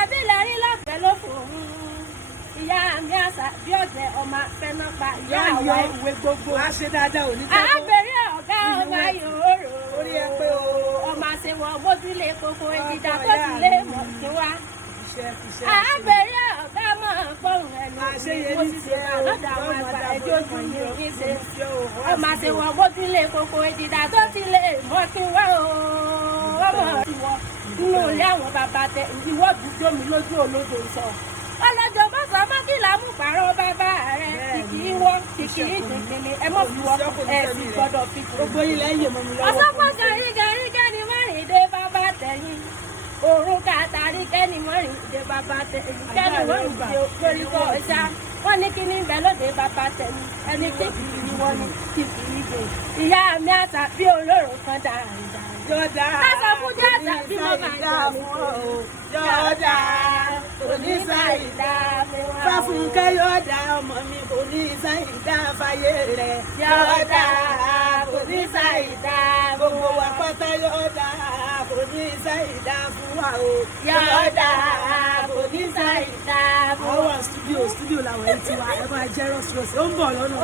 Àṣàbí lẹ́rí lọ́fẹ̀ẹ́ ló fò ń. Ìyá mi Àṣàbí ọ̀jẹ̀ ọmọ afẹ́nà pa ìyá àwa ìwé gbogbo. Wàá ṣe dáadáa ò ní tẹ́kọ̀ọ́. Àbẹ̀rẹ̀ ọ̀gá ọmọ yòóró. Orí ẹ pé o. Ọmọ àṣewọ̀ mójúlé koko ìdìdá tó ti lé mọ̀ sí wa. Iṣẹ́. Àbẹ̀rẹ̀ ọ̀gá mọ̀ gbọ́rùn ẹnu. Àṣeyẹ Mo ní ti ṣe tiẹ̀ o. lọ́dọ̀ àwọn àgbà ẹjọ́ ojú mi ò ní ṣe. Ọmọ Ọmọ àṣewọ̀ mójúlé koko ìdìdá tó ti lé mọ̀ sí wa o. Ọmọ ìwọ nínú ilé àwọn bàbá tẹ ìwọ dúdú mi lójú olódò sọ. Ọlọ́jọ́ bá sọ mọ́ kí làá mú pàrọ̀ bàbá rẹ̀. Kìkì ìwọ kìkì ìdùnnú ẹ mọ̀ fi wọ́ ẹ̀ sì gbọ́dọ̀ fi kú. gbogbo yín lẹ́yìn mọ́ mi lọ́wọ́. Ọ̀sọ́pọ̀ gàrígàrí kẹ́ni mọ́rin dé bàbá tẹ̀yìn. Òrùn kàtàrí kẹ́ni mọ́rin dé bàbá tẹ̀yìn. Kẹ́ni mọ́rin dé lórí kọ́ ọ̀ṣà. Wọ́n ní kí ní bẹ lóde bàbá tẹ̀yìn. Ẹni kékeré ni wọ́n ní kìkì ìdè. Ìyá mi Àṣàbí olóró kan dáadáa. Yọ̀dá. Lásán fún jẹ́ Àṣàbí mo máa ń jà fún ọ. Yọ̀dá. oníṣàìdá mi wá. Fáfúnkẹ́ yọ̀dá ọmọ mi kò ní ṣàìdá fáyé rẹ̀. Yọ̀dá kò ní ṣàìdá Gbogbo wa pátá yọ̀dá kò ní ṣàìdá fún wa o. Yọ̀dá kò ní ṣàìdá Àwọn wà studio làwọn ẹ̀ ti wà ẹ̀ máa jẹ́ rọ́ṣirọ́ṣì ó ń bọ̀ lọ́nà.